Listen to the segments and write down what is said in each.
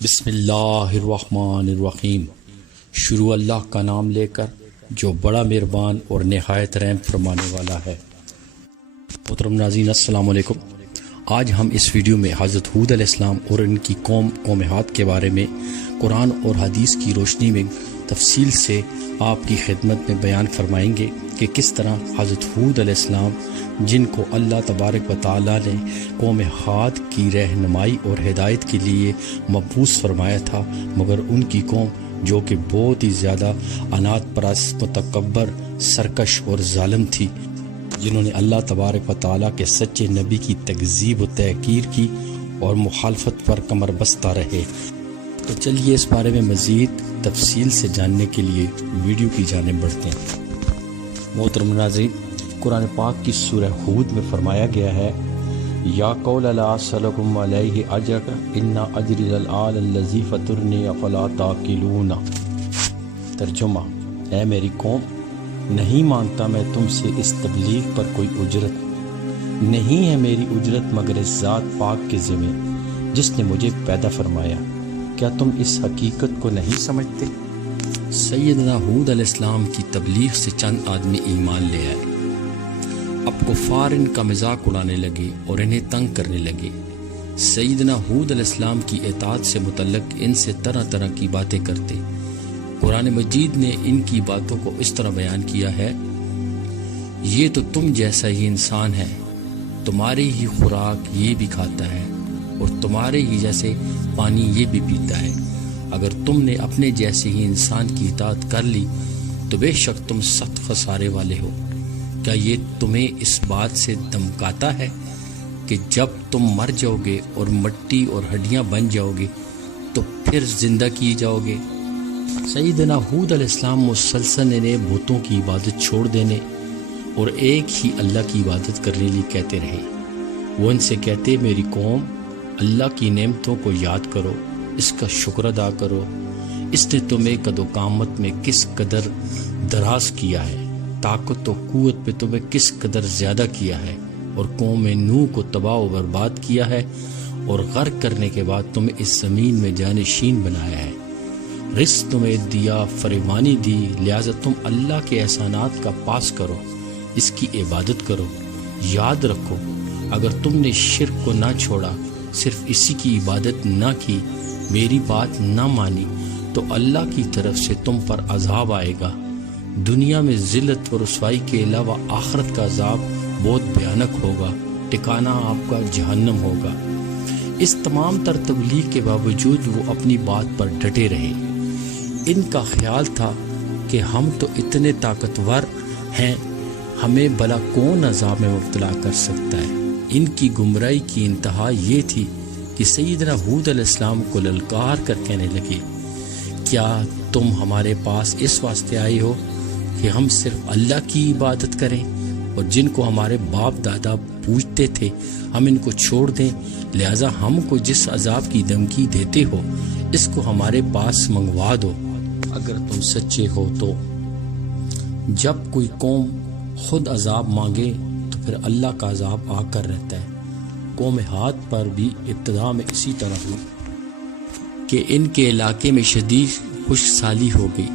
بسم اللہ الرحمن الرحیم۔ شروع اللہ کا نام لے کر جو بڑا مہربان اور نہایت رحم فرمانے والا ہے۔ محترم ناظرین السلام علیکم۔ آج ہم اس ویڈیو میں حضرت ہود علیہ السلام اور ان کی قوم ہاد کے بارے میں قرآن اور حدیث کی روشنی میں تفصیل سے آپ کی خدمت میں بیان فرمائیں گے کہ کس طرح حضرت ہود علیہ السلام جن کو اللہ تبارک و تعالیٰ نے قوم ہاد کی رہنمائی اور ہدایت کے لیے مبعوث فرمایا تھا، مگر ان کی قوم جو کہ بہت ہی زیادہ عناد پرست، متکبر، سرکش اور ظالم تھی، جنہوں نے اللہ تبارک و تعالیٰ کے سچے نبی کی تکذیب و تحقیر کی اور مخالفت پر کمر بستہ رہے۔ تو چلیے اس بارے میں مزید تفصیل سے جاننے کے لیے ویڈیو کی جانب بڑھتے ہیں۔ محترم ناظرین، قرآن پاک کی سورہ ہود میں فرمایا گیا ہے، یا قول لا اسألکم علیہ اجر ان اجری الذی فطرنی افلا تعقلون۔ ترجمہ: اے میری قوم، نہیں مانگتا میں تم سے اس تبلیغ پر کوئی اجرت، نہیں ہے میری اجرت مگر اس ذات پاک کے ذمہ جس نے مجھے پیدا فرمایا۔ کیا تم اس حقیقت کو نہیں سمجھتے؟ سیدنا ہود علیہ السلام کی تبلیغ سے چند آدمی ایمان لے آئے۔ اب کفار ان کا مذاق اڑانے لگے اور انہیں تنگ کرنے لگے۔ سیدنا ہود علیہ السلام کی اطاعت سے متعلق ان سے طرح طرح کی باتیں کرتے۔ قرآن مجید نے ان کی باتوں کو اس طرح بیان کیا ہے، یہ تو تم جیسا ہی انسان ہے، تمہاری ہی خوراک یہ بھی کھاتا ہے اور تمہارے ہی جیسے پانی یہ بھی پیتا ہے۔ اگر تم نے اپنے جیسے ہی انسان کی اطاعت کر لی تو بے شک تم سخت خسارے والے ہو۔ کیا یہ تمہیں اس بات سے دمکاتا ہے کہ جب تم مر جاؤ گے اور مٹی اور ہڈیاں بن جاؤ گے تو پھر زندہ کیے جاؤ گے؟ سیدنا ہود علیہ السلام مسلسل انہیں بتوں کی عبادت چھوڑ دینے اور ایک ہی اللہ کی عبادت کرنے لیے کہتے رہے۔ وہ ان سے کہتے، میری قوم، اللہ کی نعمتوں کو یاد کرو، اس کا شکر ادا کرو، اس نے تمہیں قد و قامت میں کس قدر دراز کیا ہے، طاقت و قوت پہ تمہیں کس قدر زیادہ کیا ہے، اور قوم نوح کو تباہ و برباد کیا ہے اور غرق کرنے کے بعد تمہیں اس زمین میں جانشین بنایا ہے، رزق تمہیں دیا، فریوانی دی، لہٰذا تم اللہ کے احسانات کا پاس کرو، اس کی عبادت کرو۔ یاد رکھو، اگر تم نے شرک کو نہ چھوڑا، صرف اسی کی عبادت نہ کی، میری بات نہ مانی، تو اللہ کی طرف سے تم پر عذاب آئے گا۔ دنیا میں ذلت و رسوائی کے علاوہ آخرت کا عذاب بہت بھیانک ہوگا، ٹھکانہ آپ کا جہنم ہوگا۔ اس تمام تر تبلیغ کے باوجود وہ اپنی بات پر ڈٹے رہے۔ ان کا خیال تھا کہ ہم تو اتنے طاقتور ہیں، ہمیں بھلا کون عذاب میں مبتلا کر سکتا ہے۔ ان کی گمراہی کی انتہا یہ تھی کہ سیدنا ہود علیہ السلام کو للکار کر کہنے لگے، کیا تم ہمارے پاس اس واسطے آئے ہو کہ ہم صرف اللہ کی عبادت کریں اور جن کو ہمارے باپ دادا پوجتے تھے ہم ان کو چھوڑ دیں؟ لہٰذا ہم کو جس عذاب کی دھمکی دیتے ہو اس کو ہمارے پاس منگوا دو اگر تم سچے ہو تو۔ جب کوئی قوم خود عذاب مانگے تو پھر اللہ کا عذاب آ کر رہتا ہے۔ قوم ہاد پر بھی ابتدا میں اسی طرح ہوئی کہ ان کے علاقے میں شدید خشک سالی ہو گئی،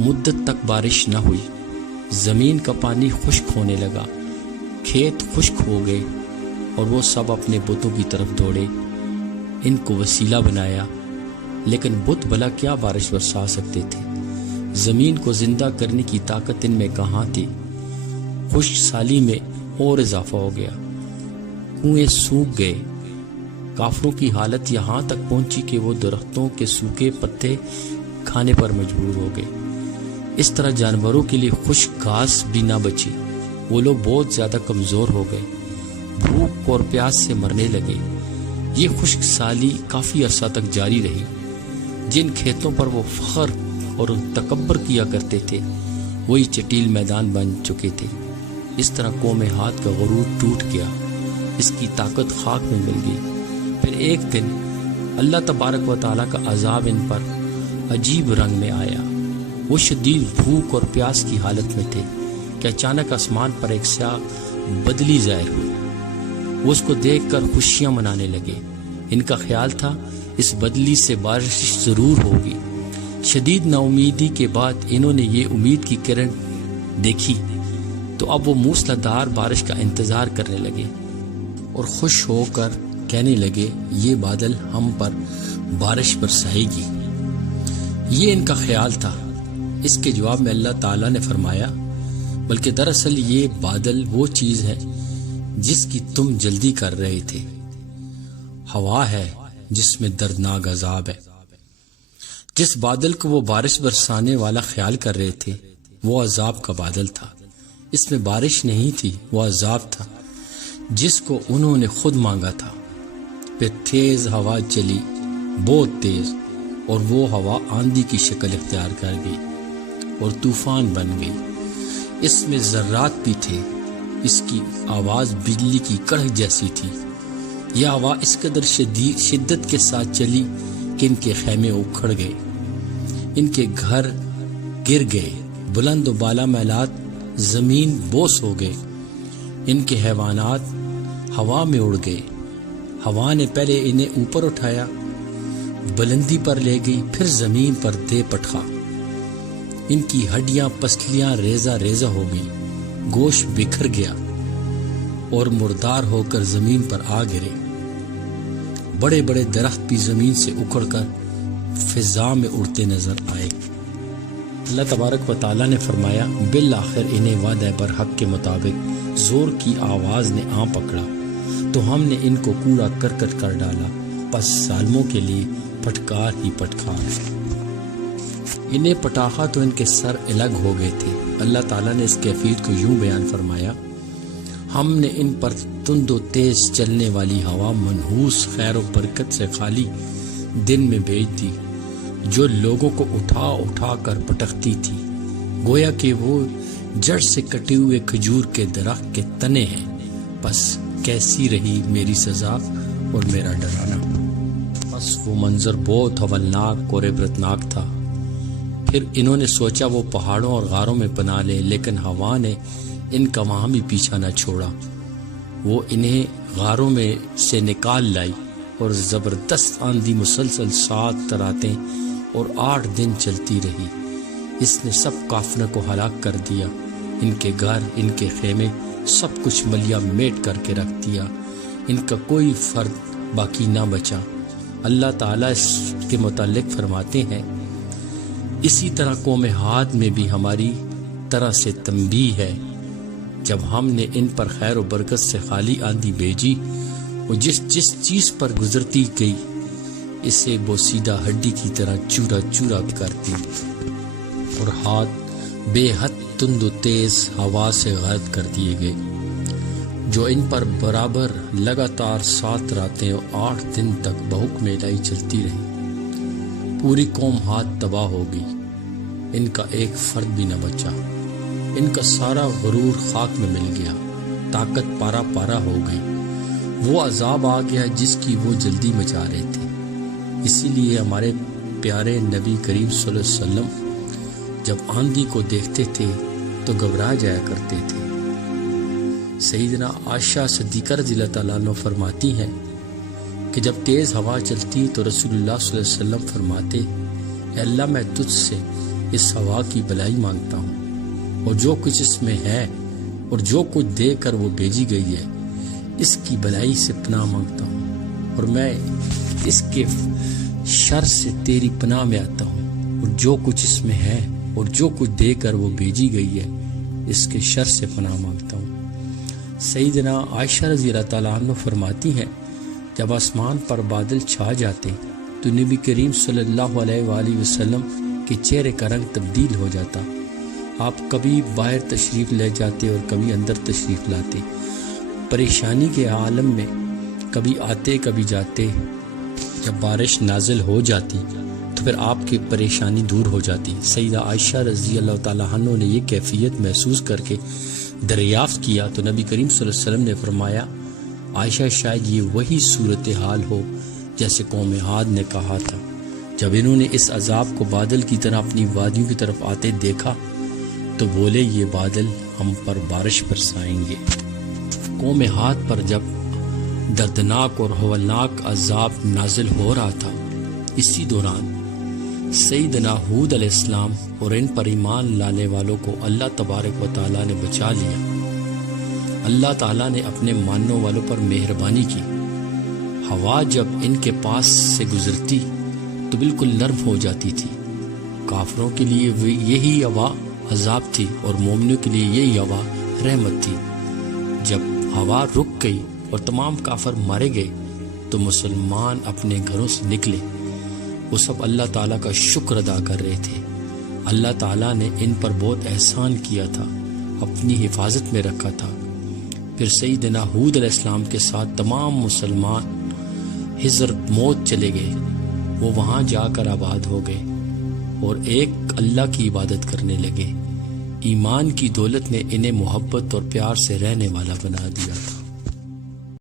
مدت تک بارش نہ ہوئی، زمین کا پانی خشک ہونے لگا، کھیت خشک ہو گئے اور وہ سب اپنے بتوں کی طرف دوڑے، ان کو وسیلہ بنایا، لیکن بت بھلا کیا بارش برسا سکتے تھے؟ زمین کو زندہ کرنے کی طاقت ان میں کہاں تھی؟ خشک سالی میں اور اضافہ ہو گیا، کنویں سوکھ گئے۔ کافروں کی حالت یہاں تک پہنچی کہ وہ درختوں کے سوکھے پتے کھانے پر مجبور ہو گئے۔ اس طرح جانوروں کے لیے خشک گھاس بھی نہ بچی، وہ لوگ بہت زیادہ کمزور ہو گئے، بھوک اور پیاس سے مرنے لگے۔ یہ خشک سالی کافی عرصہ تک جاری رہی۔ جن کھیتوں پر وہ فخر اور تکبر کیا کرتے تھے وہی چٹیل میدان بن چکے تھے۔ اس طرح قوم ہاد کا غرور ٹوٹ گیا، اس کی طاقت خاک میں مل گئی۔ پھر ایک دن اللہ تبارک و تعالیٰ کا عذاب ان پر عجیب رنگ میں آیا۔ وہ شدید بھوک اور پیاس کی حالت میں تھے کہ اچانک آسمان پر ایک سیاہ بدلی ظاہر ہوئی۔ وہ اس کو دیکھ کر خوشیاں منانے لگے۔ ان کا خیال تھا اس بدلی سے بارش ضرور ہوگی۔ شدید نا امیدی کے بعد انہوں نے یہ امید کی کرن دیکھی تو اب وہ موسلادھار بارش کا انتظار کرنے لگے اور خوش ہو کر کہنے لگے یہ بادل ہم پر بارش برسائے گی۔ یہ ان کا خیال تھا۔ اس کے جواب میں اللہ تعالیٰ نے فرمایا بلکہ دراصل یہ بادل وہ چیز ہے جس کی تم جلدی کر رہے تھے، ہوا ہے جس میں دردناک عذاب ہے۔ جس بادل کو وہ بارش برسانے والا خیال کر رہے تھے وہ عذاب کا بادل تھا۔ اس میں بارش نہیں تھی، وہ عذاب تھا جس کو انہوں نے خود مانگا تھا۔ پھر تیز ہوا چلی، بہت تیز، اور وہ ہوا آندھی کی شکل اختیار کر گئی اور طوفان بن گئی۔ اس میں ذرات بھی تھے، اس کی آواز بجلی کی کڑک جیسی تھی۔ یہ ہوا اس قدر شدت کے ساتھ چلی کہ ان کے خیمے اکھڑ گئے، ان کے گھر گر گئے، بلند و بالا محلات زمین بوس ہو گئے، ان کے حیوانات ہوا میں اڑ گئے۔ ہوا نے پہلے انہیں اوپر اٹھایا، بلندی پر لے گئی، پھر زمین پر دے پٹخا۔ ان کی ہڈیاں پسلیاں ریزہ ریزہ ہو گئی، گوشت بکھر گیا اور مردار ہو کر زمین پر آ گرے۔ بڑے بڑے درخت بھی زمین سے اکھڑ کر فضا میں اڑتے نظر آئے۔ اللہ تبارک و تعالیٰ نے فرمایا بالآخر انہیں وعدہ برحق کے مطابق زور کی آواز نے آن پکڑا تو ہم نے ان کو کوڑا کرکٹ کر ڈالا، پس ظالموں کے لیے پھٹکار ہی پھٹکار۔ انہیں پٹاخا تو ان کے سر الگ ہو گئے تھے۔ اللہ تعالیٰ نے اس کیفیت کو یوں بیان فرمایا ہم نے ان پر تند و تیز چلنے والی ہوا منحوس خیر و برکت سے خالی دن میں بھیج دی جو لوگوں کو اٹھا اٹھا کر پٹکتی تھی، گویا کہ وہ جڑ سے کٹے ہوئے کھجور کے درخت کے تنے ہیں۔ بس کیسی رہی میری سزا اور میرا ڈرانا۔ بس وہ منظر بہت ہولناک اور عبرتناک تھا۔ پھر انہوں نے سوچا وہ پہاڑوں اور غاروں میں پناہ لے، لیکن ہوا نے ان کا وہاں بھی پیچھا نہ چھوڑا۔ وہ انہیں غاروں میں سے نکال لائی اور زبردست آندھی مسلسل 7 راتیں اور 8 دن چلتی رہی۔ اس نے سب قافلے کو ہلاک کر دیا، ان کے گھر، ان کے خیمے، سب کچھ ملیا میٹ کر کے رکھ دیا، ان کا کوئی فرد باقی نہ بچا۔ اللہ تعالیٰ اس کے متعلق فرماتے ہیں اسی طرح قوم عاد میں بھی ہماری طرح سے تنبیہ ہے، جب ہم نے ان پر خیر و برکت سے خالی آندھی بھیجی، وہ جس چیز پر گزرتی گئی اسے بوسیدہ ہڈی کی طرح چورا چورا کرتی، اور ہاتھ بے حد تند و تیز ہوا سے غرق کر دیے گئے، جو ان پر برابر لگاتار 7 راتیں اور 8 دن تک بحکم الہی چلتی رہی۔ پوری قوم ہاتھ تباہ ہو گئی، ان کا ایک فرد بھی نہ بچا۔ ان کا سارا غرور خاک میں مل گیا، طاقت پارا پارا ہو گئی۔ وہ عذاب آ گیا جس کی وہ جلدی مچا رہے تھے۔ اسی لیے ہمارے پیارے نبی کریم صلی اللہ علیہ وسلم جب آندھی کو دیکھتے تھے تو گھبرا جایا کرتے تھے۔ سیدنا عائشہ صدیقہ رضی اللہ تعالیٰ عنہ فرماتی ہیں کہ جب تیز ہوا چلتی تو رسول اللہ صلی اللہ علیہ وسلم فرماتے اے اللہ میں تجھ سے اس ہوا کی بھلائی مانگتا ہوں، اور جو کچھ اس میں ہے اور جو کچھ دے کر وہ بھیجی گئی ہے اس کی بھلائی سے پناہ مانگتا ہوں، اور میں اس کے شر سے تیری پناہ میں آتا ہوں، اور جو کچھ اس میں ہے اور جو کچھ دے کر وہ بھیجی گئی ہے اس کے شر سے پناہ مانگتا ہوں۔ سیدنا عائشہ رضی اللہ تعالیٰ عنہ فرماتی ہیں جب آسمان پر بادل چھا جاتے تو نبی کریم صلی اللہ علیہ وآلہ وسلم کے چہرے کا رنگ تبدیل ہو جاتا۔ آپ کبھی باہر تشریف لے جاتے اور کبھی اندر تشریف لاتے، پریشانی کے عالم میں کبھی آتے کبھی جاتے۔ جب بارش نازل ہو جاتی تو پھر آپ کی پریشانی دور ہو جاتی۔ سیدہ عائشہ رضی اللہ تعالیٰ عنہ نے یہ کیفیت محسوس کر کے دریافت کیا تو نبی کریم صلی اللہ علیہ وسلم نے فرمایا عائشہ شاید یہ وہی صورتحال ہو جیسے قوم عاد نے کہا تھا۔ جب انہوں نے اس عذاب کو بادل کی طرح اپنی وادیوں کی طرف آتے دیکھا تو بولے یہ بادل ہم پر بارش برسائیں گے۔ قوم عاد پر جب دردناک اور ہولناک عذاب نازل ہو رہا تھا اسی دوران سیدنا ہود علیہ السلام اور ان پر ایمان لانے والوں کو اللہ تبارک و تعالیٰ نے بچا لیا۔ اللہ تعالیٰ نے اپنے ماننے والوں پر مہربانی کی۔ ہوا جب ان کے پاس سے گزرتی تو بالکل نرم ہو جاتی تھی۔ کافروں کے لیے یہی ہوا عذاب تھی اور مومنوں کے لیے یہی ہوا رحمت تھی۔ جب ہوا رک گئی اور تمام کافر مارے گئے تو مسلمان اپنے گھروں سے نکلے۔ وہ سب اللہ تعالیٰ کا شکر ادا کر رہے تھے۔ اللہ تعالیٰ نے ان پر بہت احسان کیا تھا، اپنی حفاظت میں رکھا تھا۔ پھر سیدنا ہود علیہ السلام کے ساتھ تمام مسلمان حضر موت چلے گئے۔ وہ وہاں جا کر آباد ہو گئے اور ایک اللہ کی عبادت کرنے لگے۔ ایمان کی دولت نے انہیں محبت اور پیار سے رہنے والا بنا دیا تھا۔